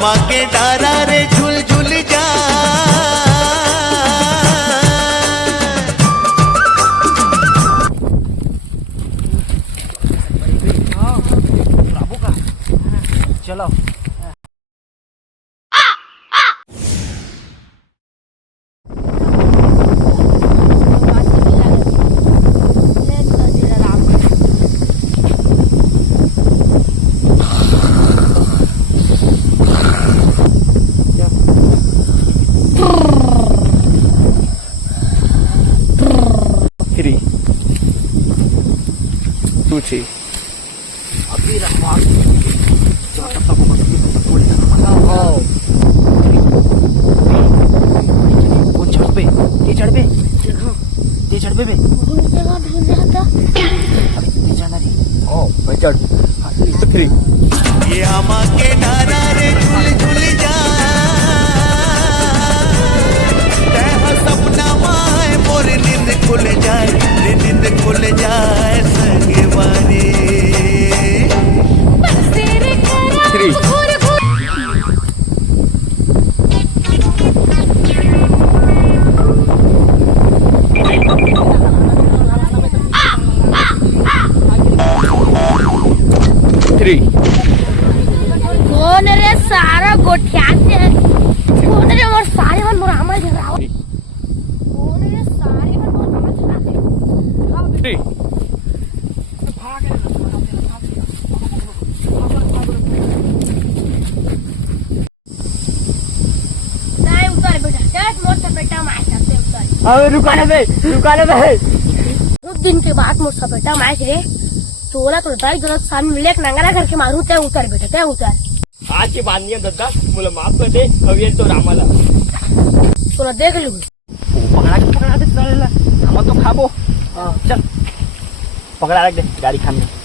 आमा के डारा रे झूल झूल जा चलो Three, two, three. अभी रखवा चढ़ पे बे चढ़ थ्री ये आमा के डारा रे झूल झूल जा तेरा सपना माए मोर नींद खुल जाए रे नींद खुल जाए संगे वारे थ्री थ्री कौन रे सारा गोठियाते हैं कौन रे मोर सारे मन मोर आमा झगड़ा कौन रे सारे मन मोर आमा झगड़ा थ्री नहीं उतर बेटा चल मोर सपेटा मार सकते उतर अबे रुका ले बे उस दिन के बाद मोर सपेटा मार रे तोला तो दाई जरा सामने मिले एक नंगरा करके मारू ते उतर बेटा ते उतर आज के बाद नहीं दद्दा मुझे माफ कर दे अभी तो रामाला तोला देख लू पकड़ा दे चल हम तो खाबो चल पकड़ा रख दे गाड़ी खाने